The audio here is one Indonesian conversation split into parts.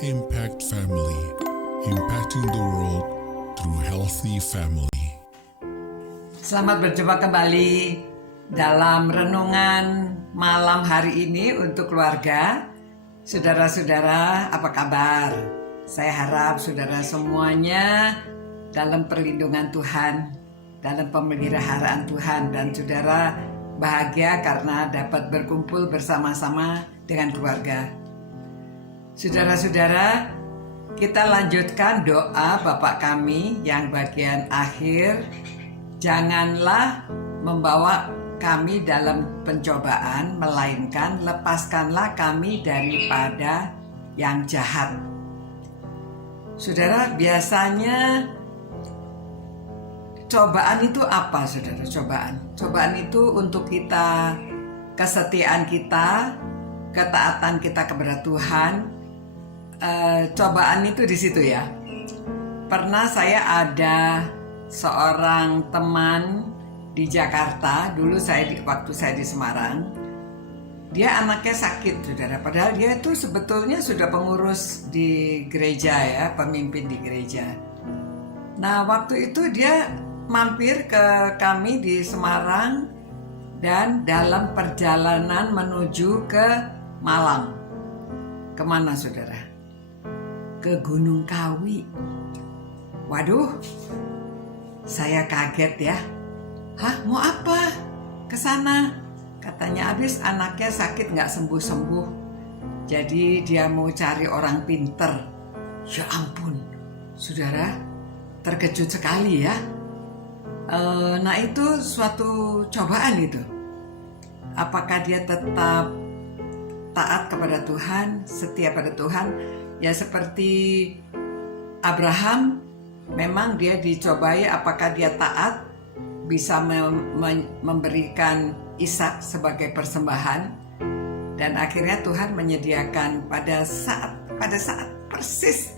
Impact Family, impacting the world through healthy family. Selamat berjumpa kembali dalam renungan malam hari ini untuk keluarga. Saudara-saudara, apa kabar? Saya harap saudara semuanya dalam perlindungan Tuhan, dalam pemeliharaan Tuhan, dan saudara bahagia karena dapat berkumpul bersama-sama dengan keluarga. Saudara-saudara, kita lanjutkan doa Bapa kami yang bagian akhir. Janganlah membawa kami dalam pencobaan, melainkan lepaskanlah kami daripada yang jahat. Saudara, biasanya cobaan itu apa, saudara? Cobaan itu untuk kita, kesetiaan kita, ketaatan kita kepada Tuhan. Cobaan itu di situ ya. Pernah saya ada seorang teman di Jakarta, dulu waktu saya di Semarang. Dia anaknya sakit, saudara. Padahal dia itu sebetulnya sudah pengurus di gereja ya, pemimpin di gereja. Nah, waktu itu dia mampir ke kami di Semarang dan dalam perjalanan menuju ke Malang. Kemana, saudara? Ke Gunung Kawi. Waduh, saya kaget ya. Hah, mau apa? Ke sana? Katanya habis anaknya sakit nggak sembuh-sembuh. Jadi dia mau cari orang pinter. Ya ampun, saudara, terkejut sekali ya. Nah itu suatu cobaan itu. Apakah dia tetap taat kepada Tuhan, setia pada Tuhan? Ya seperti Abraham, memang dia dicobai apakah dia taat, bisa memberikan Ishak sebagai persembahan, dan akhirnya Tuhan menyediakan pada saat persis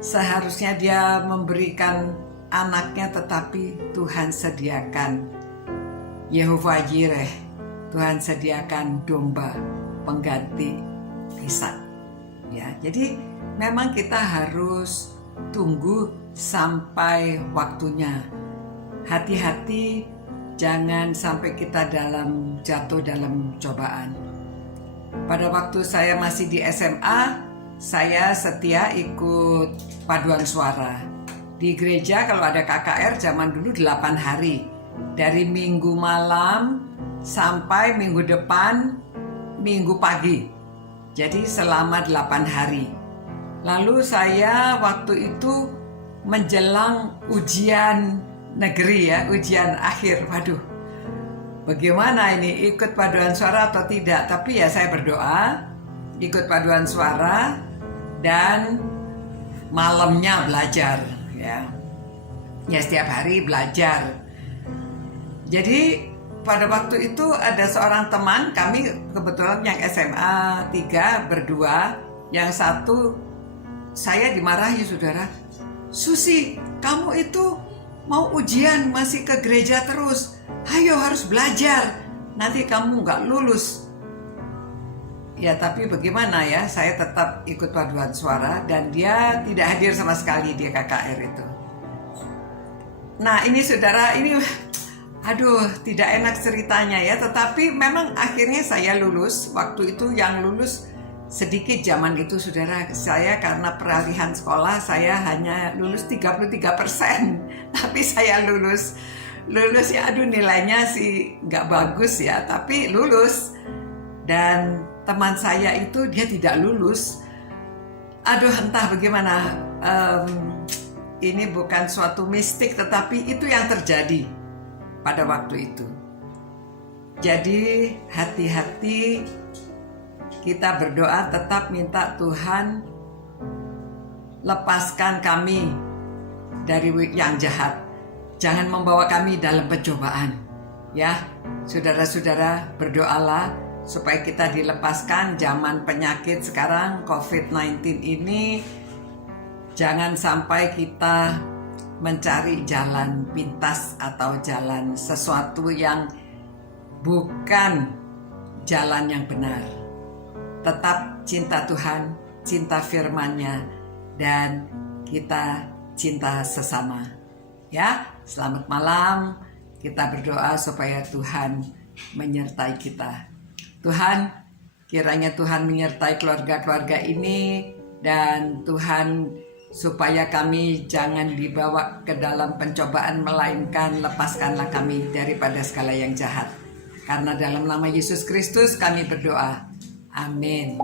seharusnya dia memberikan anaknya, tetapi Tuhan sediakan Yehova Jireh, Tuhan sediakan domba pengganti Ishak. Ya, jadi memang kita harus tunggu sampai waktunya. Hati-hati jangan sampai kita jatuh dalam cobaan. Pada waktu saya masih di SMA, saya setia ikut paduan suara. Di gereja kalau ada KKR zaman dulu 8 hari. Dari minggu malam sampai minggu depan, minggu pagi. Jadi selama 8 hari. Lalu saya waktu itu menjelang ujian negeri ya, ujian akhir. Waduh, bagaimana ini, ikut paduan suara atau tidak? Tapi ya saya berdoa, ikut paduan suara, dan malamnya belajar ya. Ya setiap hari belajar. Jadi pada waktu itu ada seorang teman kami, kebetulan yang SMA 3 berdua, yang satu saya dimarahi, saudara. Susi, kamu itu mau ujian masih ke gereja terus, ayo harus belajar, nanti kamu nggak lulus. Ya tapi bagaimana ya, saya tetap ikut paduan suara dan dia tidak hadir sama sekali di KKR itu. Nah ini saudara, ini aduh, tidak enak ceritanya ya, tetapi memang akhirnya saya lulus. Waktu itu yang lulus sedikit zaman itu, saudara. Saya karena peralihan sekolah, saya hanya lulus 33%. Tapi saya lulus ya, aduh nilainya sih nggak bagus ya, tapi lulus. Dan teman saya itu dia tidak lulus. Aduh, entah bagaimana. Ini bukan suatu mistik, tetapi itu yang terjadi pada waktu itu. Jadi hati-hati, kita berdoa tetap minta Tuhan lepaskan kami dari yang jahat. Jangan membawa kami dalam pencobaan. Ya, saudara-saudara, berdoalah supaya kita dilepaskan zaman penyakit sekarang COVID-19 ini. Jangan sampai kita mencari jalan pintas atau jalan sesuatu yang bukan jalan yang benar. Tetap cinta Tuhan, cinta firman-Nya, dan kita cinta sesama. Ya, selamat malam. Kita berdoa supaya Tuhan menyertai kita. Tuhan, kiranya Tuhan menyertai keluarga-keluarga ini, dan Tuhan supaya kami jangan dibawa ke dalam pencobaan, melainkan lepaskanlah kami daripada segala yang jahat. Karena dalam nama Yesus Kristus kami berdoa. Amin.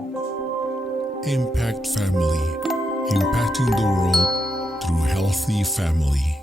Impact Family, impacting the world through healthy family.